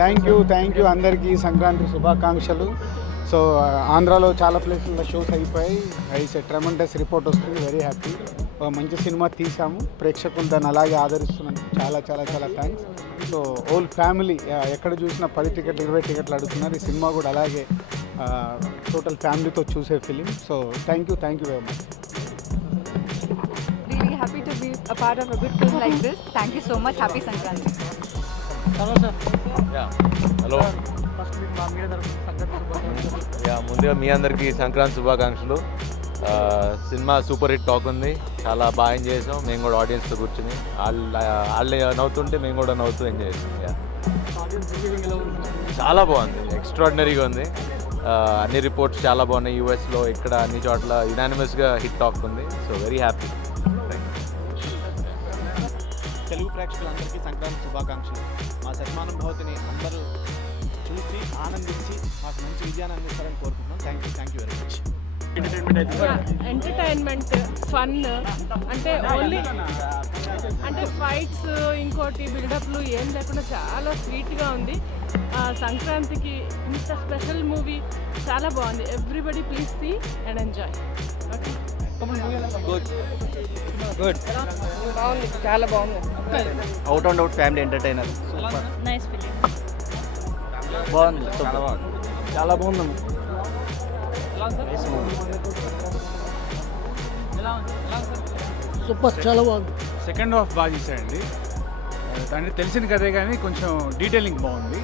Thank you అందరికీ సంక్రాంతి శుభాకాంక్షలు. So ఆంధ్రాలో చాలా ప్లేసుల్లో షోస్ అయిపోయాయి. ఇట్స్ ఎ ట్రెమెండస్ రిపోర్ట్ వస్తుంది. Very happy. మంచి సినిమా తీసాము, ప్రేక్షకులు దాన్ని అలాగే ఆదరిస్తున్నాను. చాలా చాలా చాలా థ్యాంక్స్. సో హోల్ ఫ్యామిలీ ఎక్కడ చూసినా 10 టికెట్లు 20 టికెట్లు అడుగుతున్నారు. ఈ సినిమా కూడా అలాగే టోటల్ ఫ్యామిలీతో చూసే film. So thank you very much. Really happy to be a part of a good film like this. Thank you so much. Happy Sankranti. Hello ముందుగా మీ అందరికీ సంక్రాంతి శుభాకాంక్షలు. సినిమా సూపర్ హిట్ టాక్ ఉంది, చాలా బాగా ఎంజాయ్ చేసాం. మేము కూడా ఆడియన్స్తో కూర్చుని వాళ్ళు నవ్వుతుంటే మేము కూడా నవ్వుతూ ఎంజాయ్ చేసాం. చాలా బాగుంది, ఎక్స్ట్రాడినరీగా ఉంది. అన్ని రిపోర్ట్స్ చాలా బాగున్నాయి. యూఎస్లో ఇక్కడ అన్ని చోట్ల యునానిమస్గా హిట్ టాక్ ఉంది. So very happy. తెలుగు ప్రేక్షకులందరికీ సంక్రాంతి శుభాకాంక్షలు. మా సన్మానం భవతిని అందరూ చూసి ఆనందించి మాకు మంచి విజయాన్ని అందిస్తారని కోరుకుంటున్నాం. Thank you very much. Entertainment fun అంటే ఓన్లీ అంటే ఫైట్స్ ఇంకోటి బిల్డప్లు ఏం లేకుండా చాలా స్వీట్గా ఉంది. సంక్రాంతికి ఇంత స్పెషల్ మూవీ చాలా బాగుంది. Everybody please see and enjoy. Good బాగుంది, చాలా బాగుంది. Out and out family entertainer. Nice film. బాగుంది, చాలా బాగుంది. సూపర్, చాలా బాగుంది. సెకండ్ హాఫ్ బాగా చేశాడండి. దాన్ని తెలిసిన కదే కానీ కొంచెం డీటెయిలింగ్ బాగుంది.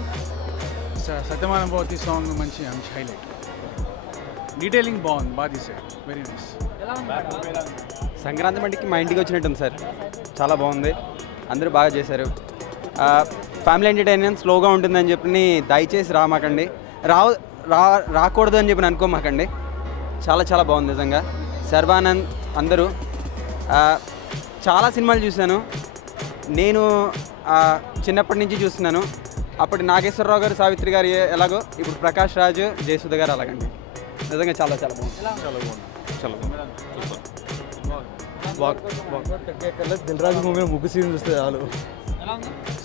సత్యమాన భవతి సాంగ్ మంచి హైలైట్. డీటెయిలింగ్ బాగుంది, బాగా తీశాడు. Very nice. సంక్రాంతి పండుగకి మా ఇంటికి వచ్చినట్టుంది సార్. చాలా బాగుంది, అందరూ బాగా చేశారు. ఫ్యామిలీ ఎంటర్టైన్మెంట్ స్లోగా ఉంటుందని చెప్పి దయచేసి రామాకండి, రాకూడదు అని చెప్పి అనుకోమాకండి. చాలా చాలా బాగుంది నిజంగా. శర్వానంద్ అందరూ చాలా సినిమాలు చూశాను నేను, చిన్నప్పటి నుంచి చూస్తున్నాను. అప్పటి నాగేశ్వరరావు గారు, సావిత్రి గారు ఎలాగో ఇప్పుడు ప్రకాష్ రాజు, జయసుధ గారు అలాగండి. నిజంగా చాలా చాలా బాగుంది. దిల్రాజు మూవీ ముగిసింది చూస్తే చాలు.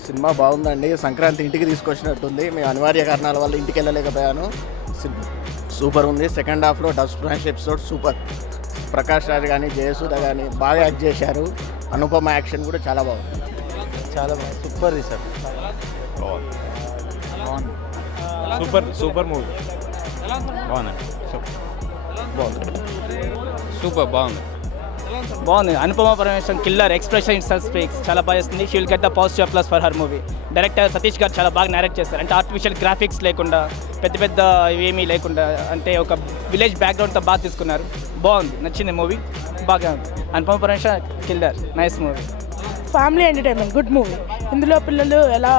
సినిమా బాగుందండి. సంక్రాంతి ఇంటికి తీసుకొచ్చినట్టుంది. మేము అనివార్య కారణాల వల్ల ఇంటికి వెళ్ళలేకపోయాను. సూపర్ ఉంది. సెకండ్ హాఫ్లో డస్ట్ ఫ్రాష్ ఎపిసోడ్ సూపర్. ప్రకాష్ రాజ్ కానీ జయసుధ కానీ బాగా యాక్ట్ చేశారు. అనుపమ యాక్షన్ కూడా చాలా బాగుంది. చాలా బాగుంది, సూపర్ సార్. సూపర్ మూవీ బాగుంది. Anupama Parameswaran killer expression suspects చాలా బాగా చేస్తుంది. She will get the positive plus for her movie. Director Satish గారు చాలా బాగా నరేట్ చేస్తారు. అంటే ఆర్టిఫిషియల్ గ్రాఫిక్స్ లేకుండా, పెద్ద ఏమీ లేకుండా, అంటే ఒక విలేజ్ బ్యాక్గ్రౌండ్తో బాగా తీసుకున్నారు. బాగుంది, నచ్చింది మూవీ, బాగా ఉంది. Anupama Parameswaran killer, nice movie. Family entertainment, good movie. ఇందులో పిల్లలు ఎలా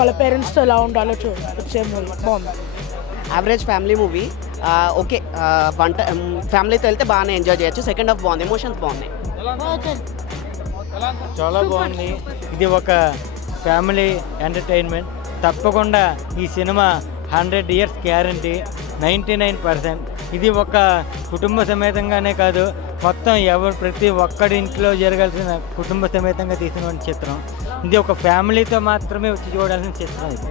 వాళ్ళ పేరెంట్స్తో ఎలా ఉండాలో వచ్చే మూవీ బాగుంది. Average family movie. ఓకే, ఫ్యామిలీతో వెళ్తే బాగానే ఎంజాయ్ చేయొచ్చు. సెకండ్ హాఫ్ బాగుంది, ఎమోషన్స్ బాగున్నాయి. చాలా బాగుంది. ఇది ఒక ఫ్యామిలీ ఎంటర్టైన్మెంట్. తప్పకుండా ఈ సినిమా 100 years గ్యారంటీ, 99%. ఇది ఒక కుటుంబ సమేతంగానే కాదు, మొత్తం ప్రతి ఒక్కడి ఇంట్లో జరగాల్సిన కుటుంబ సమేతంగా తీసిన చిత్రం. ఇది ఒక ఫ్యామిలీతో మాత్రమే వచ్చి చూడాల్సిన చిత్రం. ఇది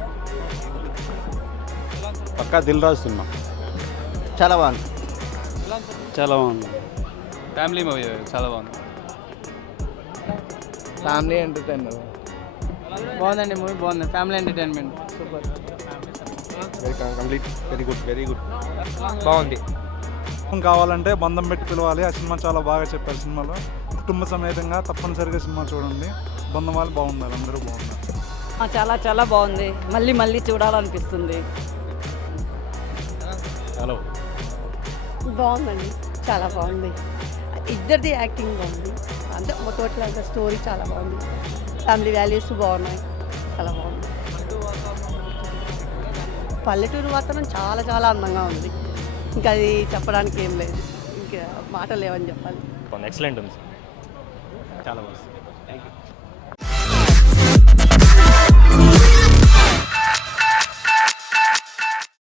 పక్కా దిల్రాజు సినిమా. చాలా బాగుంది. ఫ్యామిలీ మూవీ చాలా బాగుంది. ఫ్యామిలీ ఎంటర్టైనర్ బాగుందండి మూవీ, బాగుంది. Family entertainment super. Very good బాగుంది. కావాలంటే బంధం పెట్టి పిలవాలి. ఆ సినిమా చాలా బాగా చెప్పారు. సినిమాలో కుటుంబ సమేతంగా తప్పనిసరిగా సినిమా చూడండి. బంధం వాళ్ళు బాగుండాలి, అందరూ బాగున్నారు. చాలా చాలా బాగుంది, మళ్ళీ చూడాలనిపిస్తుంది. హలో బాగుందండి, చాలా బాగుంది. ఇద్దరిది యాక్టింగ్ బాగుంది. అంటే టోటల్ అంత స్టోరీ చాలా బాగుంది. ఫ్యామిలీ వాల్యూస్ బాగున్నాయి, చాలా బాగుంది. పల్లెటూరు వాతావరణం చాలా చాలా అందంగా ఉంది. ఇంకా అది చెప్పడానికి ఏం లేదు, ఇంకా మాటలు లేవని చెప్పాలి. ఎక్సలెంట్ ఉంది, చాలా బాగుంది. Thank you.